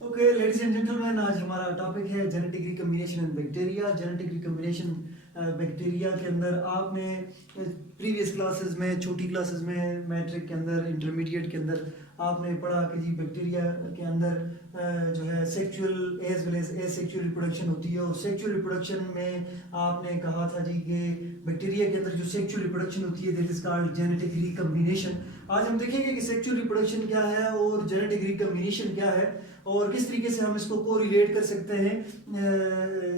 Okay ladies and gentleman, आज हमारा topic है जेनेटिक रिकम्बिनेशन इन बैक्टीरिया। जेनेटिक रिकम्बिनेशन बैक्टीरिया के अंदर आपने प्रीवियस क्लासेस में, छोटी क्लासेस में, मैट्रिक के अंदर, इंटरमीडिएट के अंदर आपने पढ़ा कि जी बैक्टीरिया के अंदर जो है sexual as well as asexual reproduction होती है। और सेक्सुअल रिप्रोडक्शन में आपने कहा था जी कि बैक्टीरिया के अंदर जो सेक्सुअल रिप्रोडक्शन होती है that is called genetic recombination. आज हम देखेंगे कि सेक्सुअल रिप्रोडक्शन क्या है और जेनेटिक रिकम्बिनेशन क्या है और किस तरीके से हम इसको कोरिलेट कर सकते हैं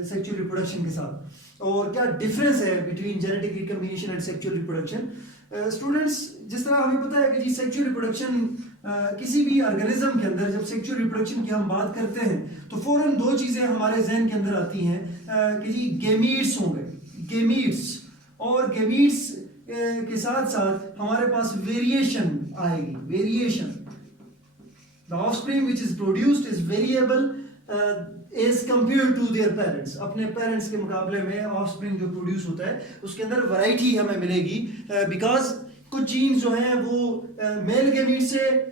सेक्सुअल रिप्रोडक्शन के साथ, और क्या डिफरेंस है between genetic recombination and sexual reproduction. Students, जिस तरह हमें पता है कि जी सेक्सुअल रिप्रोडक्शन किसी भी ऑर्गेनिज्म के अंदर जब सेक्सुअल रिप्रोडक्शन की हम बात करते हैं तो फौरन दो चीज़ें हमारे जहन के अंदर आती हैं कि जी गेमीट्स होंगे, गेमीट्स, और गेमीट्स के साथ साथ हमारे पास वेरिएशन आएगी, variation. The offspring which is produced is variable as compared to their parents. अपने पेरेंट्स के मुकाबले में ऑफस्प्रिंग जो प्रोड्यूस होता है उसके अंदर वैरायटी हमें मिलेगी, बिकॉज कुछ जीन्स जो हैं वो मेल गेमीट से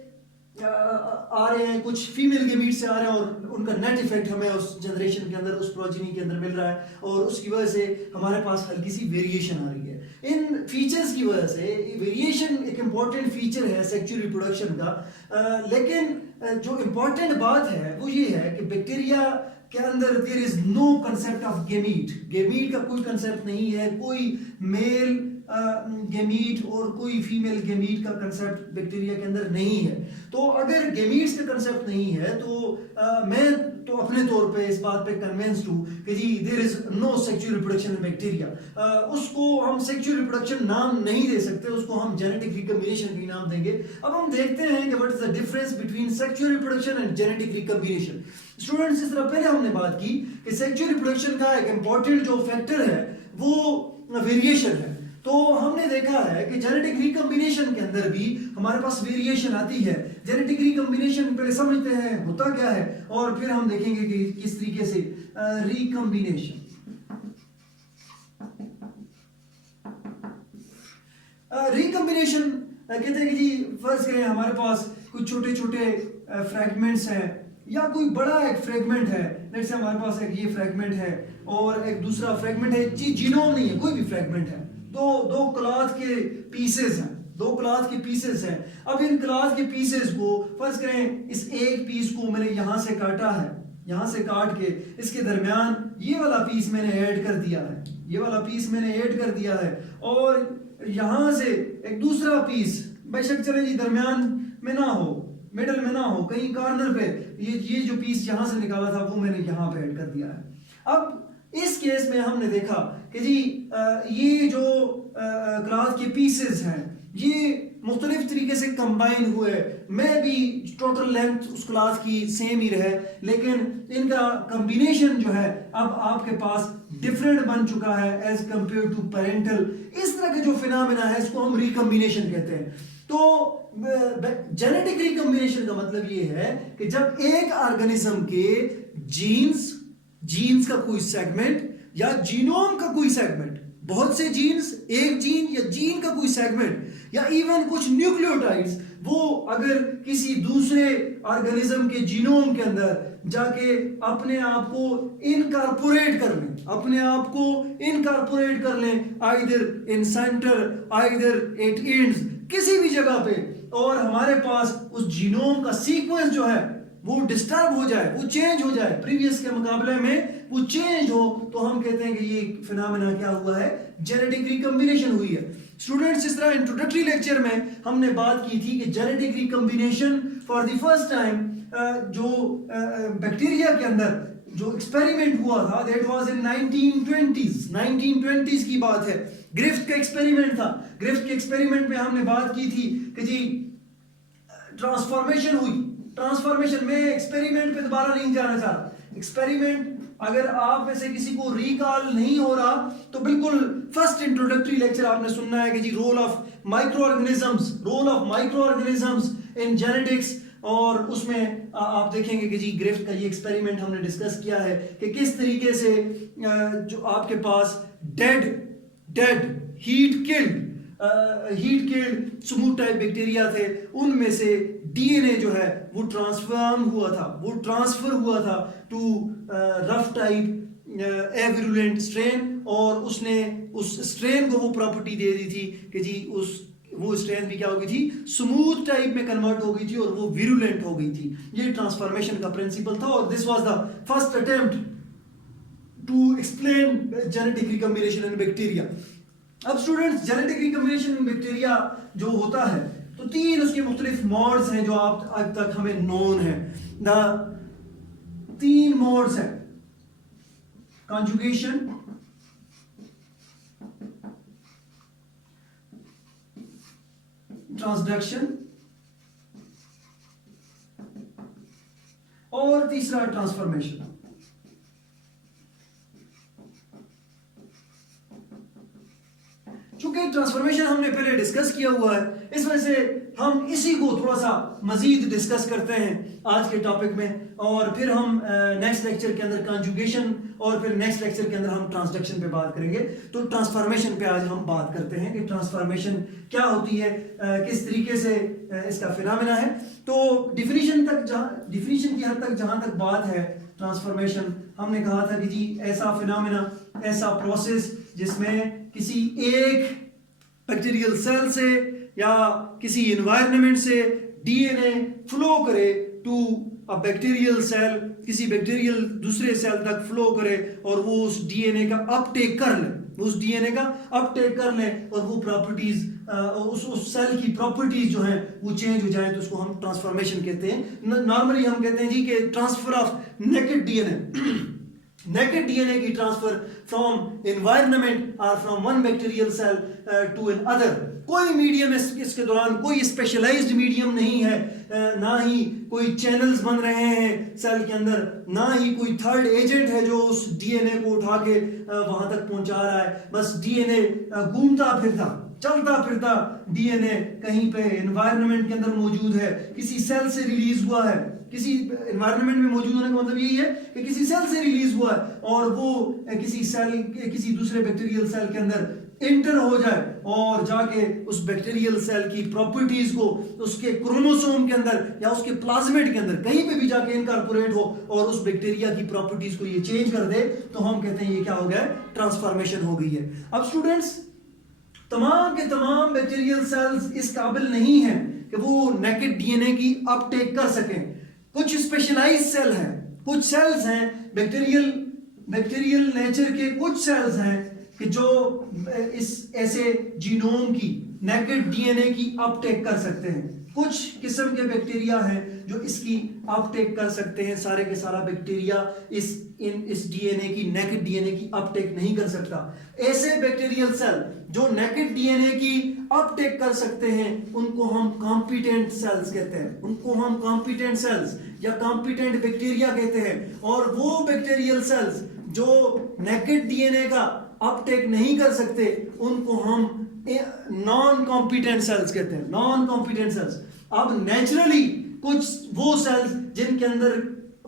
आ रहे हैं, कुछ फीमेल गेमीट से आ रहे हैं, और उनका नेट इफेक्ट हमें उस जनरेशन के अंदर, उस प्रोजेनी के अंदर मिल रहा है, और उसकी वजह से हमारे पास हल्की सी वेरिएशन आ रही है। इन फीचर्स की वजह से वेरिएशन एक इम्पॉर्टेंट फीचर है सेक्सुअल रिप्रोडक्शन का, लेकिन जो इम्पॉर्टेंट बात है वो ये है कि बैक्टीरिया के अंदर there is no concept of gamete. Gamete का कोई कंसेप्ट नहीं है, कोई मेल गेमीट और कोई फीमेल गेमीट का कंसेप्ट बैक्टीरिया के अंदर नहीं है। तो अगर गेमीट्स का कंसेप्ट नहीं है तो मैं तो अपने तौर पे इस बात पे कन्विंस्ड हूँ कि जी there is no sexual reproduction in bacteria. उसको हम सेक्सुअल रिप्रोडक्शन नाम नहीं दे सकते, उसको हम जेनेटिक रिकम्बिनेशन की नाम देंगे। अब हम देखते हैं कि what is the difference between sexual reproduction and genetic recombination. Students, इस तरह पहले हमने बात की कि सेक्सुअल रिप्रोडक्शन का एक इंपॉर्टेंट जो फैक्टर है वो वेरिएशन है। तो हमने देखा है कि जेनेटिक रिकम्बिनेशन के अंदर भी हमारे पास वेरिएशन आती है। जेनेटिक रिकम्बिनेशन पहले समझते हैं होता क्या है, और फिर हम देखेंगे कि किस तरीके से रिकम्बिनेशन रिकम्बिनेशन कहते हैं कि जी फर्ज करें हमारे पास कुछ छोटे छोटे फ्रैगमेंट्स हैं या कोई बड़ा एक फ्रैगमेंट है। जैसे हमारे पास एक ये फ्रैगमेंट है और एक दूसरा फ्रैगमेंट है, जीनोम नहीं है, कोई भी फ्रैगमेंट है, दो क्लॉथ के पीसेस हैं, दो क्लॉथ के पीसेस हैं। अब इन क्लॉथ के पीसेस को फर्ज करें इस एक पीस को मैंने यहां से काटा है, यहां से काट के इसके दरमियान ये वाला पीस मैंने ऐड कर दिया है, ये वाला पीस मैंने ऐड कर दिया है, और यहां से एक दूसरा पीस बेशक चले जी दरमियान में ना हो, मिडल में ना हो, कहीं कॉर्नर पे ये जो पीस यहां से निकाला था वो मैंने यहां पे ऐड कर दिया है। अब इस केस में हमने देखा कि जी ये जो क्लॉथ के पीसेस हैं ये मुख्तलिफ तरीके से कंबाइन हुए, में भी टोटल लेंथ उस क्लॉथ की सेम ही रहे, लेकिन इनका कॉम्बिनेशन जो है अब आपके पास डिफरेंट बन चुका है एज कंपेयर टू पेरेंटल। इस तरह के जो फिनोमेना है इसको हम रिकम्बिनेशन कहते हैं। तो जेनेटिक रिकम्बिनेशन का मतलब ये है कि जब एक ऑर्गेनिज्म के जीन्स का कोई सेगमेंट या जीनोम का कोई सेगमेंट, बहुत से जीन्स, एक जीन या जीन का कोई सेगमेंट या इवन कुछ न्यूक्लियोटाइड्स, वो अगर किसी दूसरे ऑर्गेनिज्म के जीनोम के अंदर जाके अपने आप को इनकॉर्पोरेट कर लें, अपने आप को इनकॉर्पोरेट कर लें, either in centre either eight ends, किसी भी जगह पे, और हमारे पास उस जीनोम का सीक्वेंस जो है वो डिस्टर्ब हो जाए, वो चेंज हो जाए, प्रीवियस के मुकाबले में वो चेंज हो, तो हम कहते हैं कि ये फिनोमेना क्या हुआ है, जेनेटिक रिकम्बिनेशन हुई है। स्टूडेंट्स, इस तरह इंट्रोडक्टरी लेक्चर में हमने बात की थी कि genetic recombination for the first time जो बैक्टीरिया के अंदर जो एक्सपेरिमेंट हुआ था दैट वाज इन 1920s की बात है। ग्रिफ्थ का एक्सपेरिमेंट था। ग्रिफ्थ के एक्सपेरिमेंट में हमने बात की थी कि जी ट्रांसफॉर्मेशन हुई। ट्रांसफॉर्मेशन में एक्सपेरिमेंट पे दोबारा नहीं जाना चाहता। एक्सपेरिमेंट अगर आप में से किसी को रिकॉल नहीं हो रहा तो बिल्कुल फर्स्ट इंट्रोडक्टरी लेक्चर आपने सुनना है कि जी role of microorganisms in genetics, और उसमें आप देखेंगे कि जी ग्रिफ्थ का ये एक्सपेरिमेंट हमने डिस्कस किया है कि किस तरीके से जो आपके पास dead heat killed heat killed smooth type bacteria थे, उनमें से डीएनए जो है वो ट्रांसफर हुआ था टू रफ टाइप एविरुलेंट स्ट्रेन, और उसने उस स्ट्रेन को वो प्रॉपर्टी दे दी थी कि जी वो स्ट्रेन भी क्या हो गई थी, स्मूथ टाइप में कन्वर्ट हो गई थी और वो विरुलेंट हो गई थी। ये ट्रांसफॉर्मेशन का प्रिंसिपल था, और this was the first attempt to explain genetic recombination in bacteria. अब students, genetic recombination in bacteria जो होता है, तो 3 उसके मुख्तलिफ मोड्स हैं जो आज तक हमें नोन है। द 3 मोड्स हैं, कॉन्जुगेशन, ट्रांसडक्शन और तीसरा ट्रांसफॉर्मेशन। चूंकि ट्रांसफॉर्मेशन हमने पहले डिस्कस किया हुआ है, इस वजह से हम इसी को थोड़ा सा मजीद डिस्कस करते हैं आज के टॉपिक में, और फिर हम नेक्स्ट लेक्चर के अंदर कॉन्जुगेशन और फिर नेक्स्ट लेक्चर के अंदर हम ट्रांसडक्शन पे बात करेंगे। तो ट्रांसफॉर्मेशन पे आज हम बात करते हैं कि ट्रांसफॉर्मेशन क्या होती है, किस तरीके से इसका फिनोमेना है। तो डिफिनीशन की हद तक जहां तक बात है ट्रांसफॉर्मेशन, हमने कहा था कि जी ऐसा फिनोमेना, ऐसा प्रोसेस जिसमें किसी एक बैक्टीरियल सेल से या किसी एनवायरनमेंट से डीएनए फ्लो करे टू अ बैक्टीरियल सेल, किसी बैक्टीरियल दूसरे सेल तक फ्लो करे और वो उस डीएनए का अपटेक कर ले, और वो प्रॉपर्टीज उस सेल की प्रॉपर्टीज जो हैं वो चेंज हो जाए, तो उसको हम ट्रांसफॉर्मेशन कहते हैं। नॉर्मली हम कहते हैं जी कि ट्रांसफर ऑफ नेकेड डीएनए की ट्रांसफर फ्रॉम एनवायरनमेंट और from one bacterial cell to another. कोई मीडियम इसके दौरान कोई स्पेशलाइज्ड मीडियम नहीं है, ना ही कोई चैनल्स बन रहे हैं सेल के अंदर, ना ही कोई थर्ड एजेंट है जो उस डीएनए को उठा के वहां तक पहुंचा रहा है। बस डीएनए घूमता फिरता, चलता फिरता डीएनए कहीं पे एनवायरनमेंट के अंदर मौजूद है, किसी सेल से रिलीज हुआ है, किसी एनवायरनमेंट में मौजूद होने का मतलब यही है कि किसी सेल से रिलीज हुआ है और वो किसी दूसरे बैक्टीरियल सेल के अंदर इंटर हो जाए और जाके उस बैक्टीरियल सेल की प्रॉपर्टीज को उसके क्रोमोसोम के अंदर या उसके प्लाज्मिड के अंदर कहीं पे भी जाके इनकॉर्पोरेट हो और उस बैक्टीरिया की प्रॉपर्टीज को ये चेंज कर दे, तो हम कहते हैं ये क्या हो गया, ट्रांसफॉर्मेशन हो गई है। अब स्टूडेंट्स, तमाम के तमाम बैक्टीरियल सेल्स इस काबिल नहीं है कि वो नेकेड डीएनए की अपटेक कर सकें। कुछ स्पेशलाइज्ड सेल हैं, कुछ सेल्स हैं बैक्टीरियल नेचर के, कुछ सेल्स हैं कि जो इस ऐसे जीनोम की नेकेड डीएनए की अपटेक कर सकते हैं। कुछ किस्म के बैक्टीरिया हैं जो इसकी अपटेक कर सकते हैं, सारे के सारा बैक्टीरिया इस डीएनए की, नेकेड डीएनए की अपटेक नहीं कर सकता। ऐसे बैक्टीरियल सेल जो नेकेड डीएनए की अपटेक कर सकते हैं उनको हम कॉम्पिटेंट सेल्स कहते हैं, उनको हम कॉम्पिटेंट सेल्स या कॉम्पिटेंट बैक्टीरिया कहते हैं। और वो बैक्टीरियल सेल्स जो नेकेड डीएनए का अपटेक नहीं कर सकते उनको हम नॉन कॉम्पिटेंट सेल्स कहते हैं, नॉन कॉम्पिटेंट सेल्स। अब नेचुरली कुछ वो सेल्स जिनके अंदर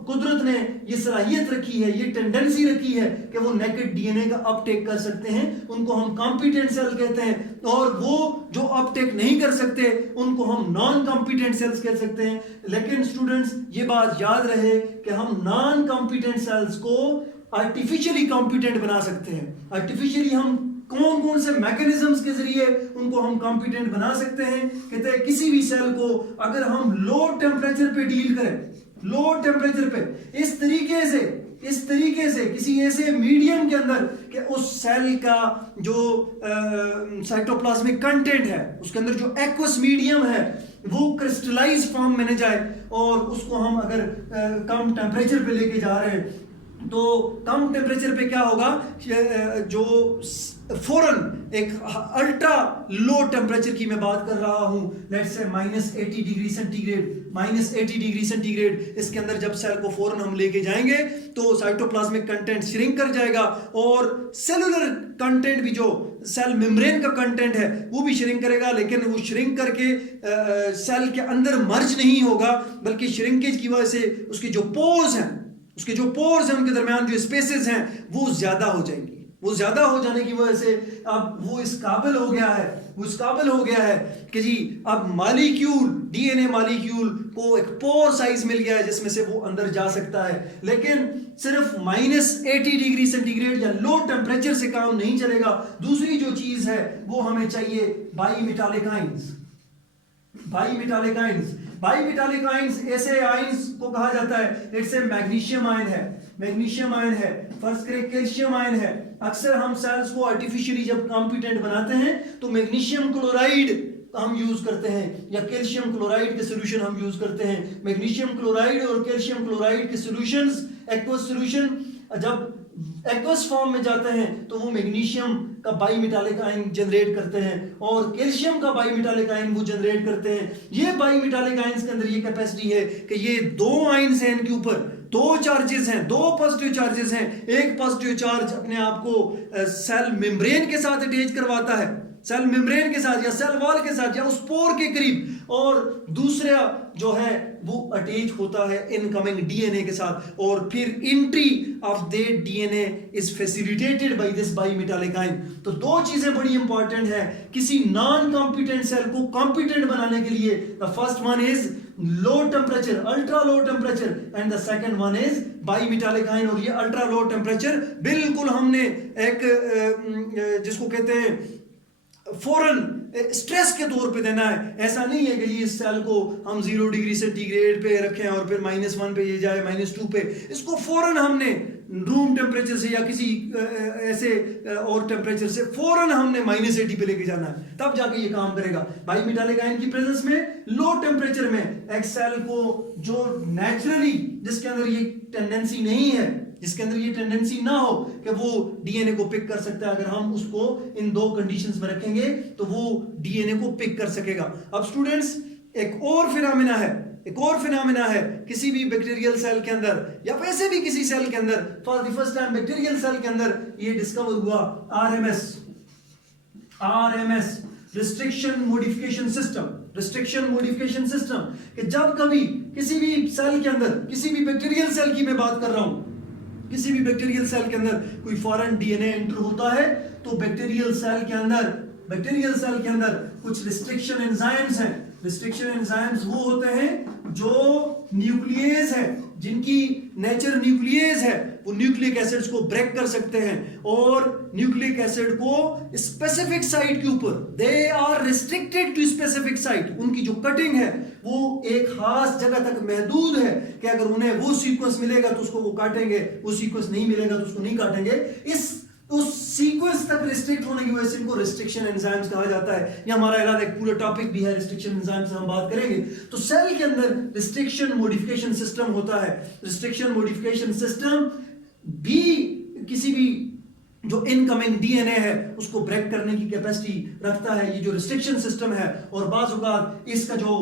कुदरत ने ये सलाहियत रखी है, ये टेंडेंसी रखी है कि वो नेकेड डीएनए का अपटेक कर सकते हैं, उनको हम कॉम्पिटेंट सेल कहते हैं। और वो जो अपटेक नहीं कर सकते उनको हम नॉन कॉम्पिटेंट सेल्स कह सकते हैं। लेकिन स्टूडेंट्स, ये बात याद रहे कि हम नॉन कॉम्पिटेंट सेल्स को आर्टिफिशियली कॉम्पिटेंट बना सकते हैं। आर्टिफिशियली हम कौन कौन से मैकेनिज्म्स के जरिए उनको हम कॉम्पिटेंट बना सकते हैं। कहते हैं किसी भी सेल को अगर हम लो टेम्परेचर पे डील करें, लो टेम्परेचर पे इस तरीके से किसी ऐसे मीडियम के अंदर कि उस सेल का जो साइटोप्लाज्मिक कंटेंट है, उसके अंदर जो एक्वस मीडियम है वो क्रिस्टलाइज फॉर्म में न जाए, और उसको हम अगर कम टेम्परेचर पे लेके जा रहे हैं तो कम टेम्परेचर पे क्या होगा, जो फौरन एक अल्ट्रा लो टेम्परेचर की मैं बात कर रहा हूं, लेट्स से -80 डिग्री सेंटीग्रेड, इसके अंदर जब सेल को फौरन हम लेके जाएंगे तो साइटोप्लाज्मिक कंटेंट श्रिंक कर जाएगा और सेलुलर कंटेंट भी, जो सेल मेम्ब्रेन का कंटेंट है वो भी श्रिंक करेगा। लेकिन वो श्रिंक करके सेल के अंदर मर्ज नहीं होगा, बल्कि श्रिंकेज की वजह से उसके जो पोर्स हैं उनके दरमियान जो स्पेसेस हैं वो ज्यादा हो जाएंगी। वो ज्यादा हो जाने की वजह से अब वो इस काबिल हो गया है वो इस काबिल हो गया है कि जी अब मॉलिक्यूल, डीएनए मॉलिक्यूल को एक पोर साइज मिल गया है जिसमें से वो अंदर जा सकता है। लेकिन सिर्फ -80 डिग्री सेंटीग्रेड या लो टेम्परेचर से काम नहीं चलेगा। दूसरी जो चीज है वो हमें चाहिए बाइमेटालिक आयंस। बाइमेटालिक आयंस ऐसे आयंस को कहा जाता है, जैसे मैग्नीशियम आयन है, फर्स्ट करें कैल्शियम आयन है। अक्सर हम सेल्स को आर्टिफिशियली जब कॉम्पिटेंट बनाते हैं तो मैग्नीशियम क्लोराइड हम यूज करते हैं या कैल्शियम क्लोराइड के सॉल्यूशन हम यूज करते हैं। मैग्नीशियम क्लोराइड और कैल्शियम क्लोराइड के सॉल्यूशंस, एक्वस सॉल्यूशन जब एक्वस फॉर्म में जाते हैं तो वो मैग्नीशियम का बाइमेटालिक आयन जनरेट करते हैं और कैल्शियम का बाइमेटालिक आयन वो जनरेट करते हैं। ये बाइमेटालिक आयंस के अंदर ये कैपेसिटी है कि ये दो आयंस हैं, इनके ऊपर दो चार्जेस हैं, दो पॉजिटिव चार्जेस हैं। एक पॉजिटिव चार्ज अपने आप को सेल मेम्ब्रेन के साथ अटैच करवाता है, सेल मेम्ब्रेन के साथ या सेल वॉल के साथ या उस पोर के करीब, और दूसरा जो है वो अटैच होता है इनकमिंग डीएनए के साथ, और फिर entry of that DNA is facilitated by this bimetallic ion. तो दो चीजें बड़ी इंपॉर्टेंट है किसी नॉन कॉम्पिटेंट सेल को कॉम्पिटेंट बनाने के लिए। The first one is low temperature, ultra low temperature, and the second one is bimetallic ion. और ये अल्ट्रा लो टेम्परेचर बिल्कुल हमने एक जिसको कहते हैं फौरन स्ट्रेस के तौर पे देना है। ऐसा नहीं है कि इस सेल को हम 0 डिग्री सेंटीग्रेड पे रखें और फिर -1 पे ये जाए, -2 पे। इसको फौरन हमने रूम टेम्परेचर से या किसी ऐसे और टेम्परेचर से फौरन हमने -80 पे लेके जाना है, तब जाके ये काम करेगा। बाइमेटालिक आयन की प्रेजेंस में लो टेम्परेचर में एक सेल को जो नेचुरली जिसके अंदर ये टेंडेंसी नहीं है, जिसके अंदर ये टेंडेंसी ना हो कि वो डीएनए को पिक कर सकता है, अगर हम उसको इन दो कंडीशंस में रखेंगे तो वो डीएनए को पिक कर सकेगा। अब स्टूडेंट्स एक और फिनोमेना है किसी भी बैक्टीरियल सेल के अंदर या वैसे भी किसी सेल के अंदर, for the first time bacterial cell के अंदर ये डिस्कवर हुआ, आरएमएस, रिस्ट्रिक्शन मॉडिफिकेशन सिस्टम। कि जब कभी किसी भी सेल के अंदर, किसी भी बैक्टीरियल सेल की मैं बात कर रहा हूं, किसी भी बैक्टीरियल सेल के अंदर कोई फॉरेन डीएनए एंटर होता है तो बैक्टीरियल सेल के अंदर कुछ रिस्ट्रिक्शन एंजाइम्स हैं। रिस्ट्रिक्शन एंजाइम्स वो होते हैं जो न्यूक्लियेज है, जिनकी नेचर न्यूक्लियेज है, वो न्यूक्लिक एसिड्स को ब्रेक कर सकते हैं और न्यूक्लिक एसिड को स्पेसिफिक साइट के ऊपर, they are restricted to specific site, उनकी जो कटिंग है वो एक खास जगह तक महदूद है कि अगर उन्हें वो सीक्वेंस मिलेगा तो उसको वो काटेंगे, वो सीक्वेंस नहीं मिलेगा तो उसको नहीं काटेंगे। उस सीक्वेंस तक रिस्ट्रिक्ट होने की वजह से इनको रिस्ट्रिक्शन एंजाइम्स कहा जाता है। ये हमारा अलग एक पूरा टॉपिक भी है, रिस्ट्रिक्शन एंजाइम्स हम बात करेंगे। तो सेल के अंदर रिस्ट्रिक्शन मॉडिफिकेशन सिस्टम होता है। रिस्ट्रिक्शन मॉडिफिकेशन सिस्टम भी किसी भी जो इनकमिंग डीएनए है उसको ब्रेक करने की कैपेसिटी रखता है, ये जो रिस्ट्रिक्शन सिस्टम है। और बाज़ औक़ात इसका जो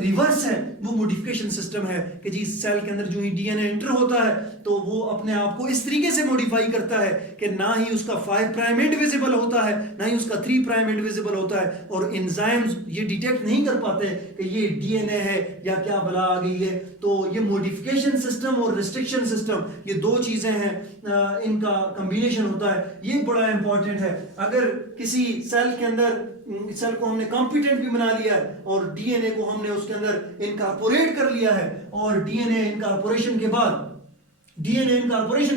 रिवर्स है वो मॉडिफिकेशन सिस्टम है कि जी सेल के अंदर जो ही डीएनए एंटर होता है तो वो अपने आप को इस तरीके से मॉडिफाई करता है कि ना ही उसका 5 प्राइम एंड विजिबल होता है, ना ही उसका 3 प्राइम एंड विजिबल होता है, और एंजाइम्स ये डिटेक्ट नहीं कर पाते कि ये डीएनए है या क्या बला आ गई है। तो ये मॉडिफिकेशन सिस्टम और रिस्ट्रिक्शन सिस्टम, ये दो चीजें हैं, इनका कॉम्बिनेशन होता है, ये बड़ा इंपॉर्टेंट है। अगर किसी सेल के अंदर सेल को हमने कॉम्पिटेंट भी बना लिया है और डीएनए को हमने उसके अंदर इनकॉर्पोरेट कर लिया है, और डीएनए इनकॉर्पोरेशन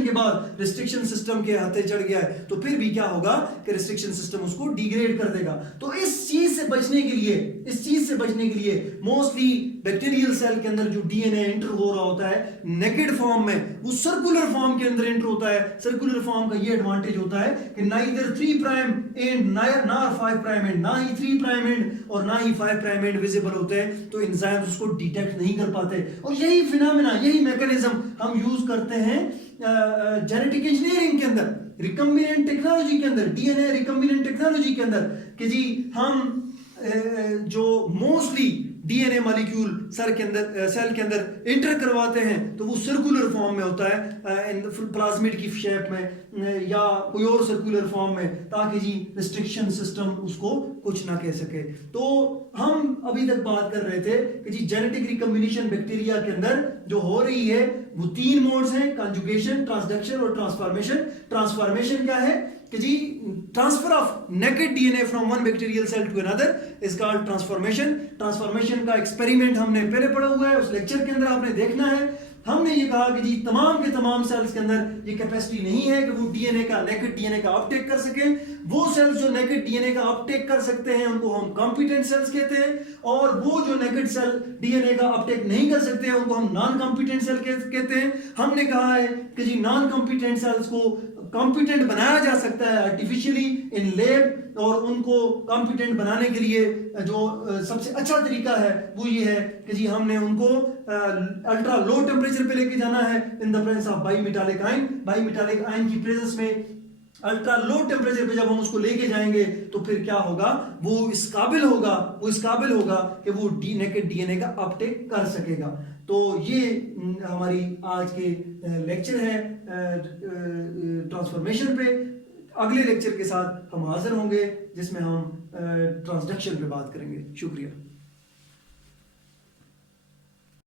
के बाद रिस्ट्रिक्शन सिस्टम के हाथे चढ़ गया है, तो फिर भी क्या होगा कि रिस्ट्रिक्शन सिस्टम उसको डिग्रेड कर देगा। तो इस चीज से बचने के लिए मोस्टली बैक्टीरियल सेल के अंदर जो डीएनए एंटर हो रहा होता है नेकेड फॉर्म में, वो सर्कुलर फॉर्म के अंदर एंटर होता है। सर्कुलर फॉर्म का ये एडवांटेज होता है कि नाइदर 3 प्राइम एंड ना 5 प्राइम एंड, ना ही 3 प्राइम एंड और ना ही 5 प्राइम एंड विजिबल होते हैं, तो एंजाइम्स उसको डिटेक्ट नहीं कर पाते। और यही फिनोमेना, यही मैकेनिज्म हम यूज करते हैं जेनेटिक इंजीनियरिंग के अंदर, रिकम्बिनेंट टेक्नोलॉजी के अंदर, डीएनए रिकम्बिनेंट टेक्नोलॉजी के अंदर, कि जी हम जो मोस्टली डीएनए मॉलिक्यूल सेल के अंदर एंटर करवाते हैं तो वो सर्कुलर फॉर्म में होता है, प्लाज्मिड की शेप में या कोई और सर्कुलर फॉर्म में, ताकि जी रिस्ट्रिक्शन सिस्टम उसको कुछ ना कह सके। तो हम अभी तक बात कर रहे थे कि जी जेनेटिक रिकम्बिनेशन बैक्टीरिया के अंदर जो हो रही है वो 3 मोड्स हैं, कंजुगेशन, ट्रांसडक्शन और ट्रांसफॉर्मेशन। ट्रांसफॉर्मेशन क्या है कि जी transfer of naked DNA from one bacterial cell to another is called transformation. Transformation का एक्सपेरिमेंट हमने पहले पढ़ा हुआ है, उस लेक्चर के अंदर आपने देखना है। हमने ये कहा कि जी तमाम के तमाम सेल्स के अंदर ये कैपेसिटी नहीं है कि वो डीएनए का, नेकेड डीएनए का अपटेक कर सके। वो सेल्स जो नेकेड डीएनए का अपटेक कर सकते हैं उनको हम कॉम्पिटेंट सेल्स कहते हैं, और वो जो नेकेड सेल डीएनए का अपटेक नहीं कर सकते हैं उनको हम नॉन कॉम्पिटेंट सेल कहते हैं। हमने कहा है कि जी नॉन कॉम्पिटेंट सेल्स को कॉम्पिटेंट बनाया जा सकता है आर्टिफिशियली इन लैब, और उनको कॉम्पिटेंट बनाने के लिए जो सबसे अच्छा तरीका है वो ये है कि जी हमने उनको अल्ट्रा लो टेम्परेचर पे लेके जाना है in the presence of bimetallic ion. Bimetallic ion की प्रेजेंस में अल्ट्रा लो टेम्परेचर पे जब हम उसको लेके जाएंगे तो फिर क्या होगा, वो इस काबिल होगा कि वो नेकेड डीएनए का अपटेक कर सकेगा। तो ये हमारी आज के लेक्चर है ट्रांसफॉर्मेशन पे। अगले लेक्चर के साथ हम हाजिर होंगे जिसमें हम ट्रांसडक्शन पे बात करेंगे। शुक्रिया।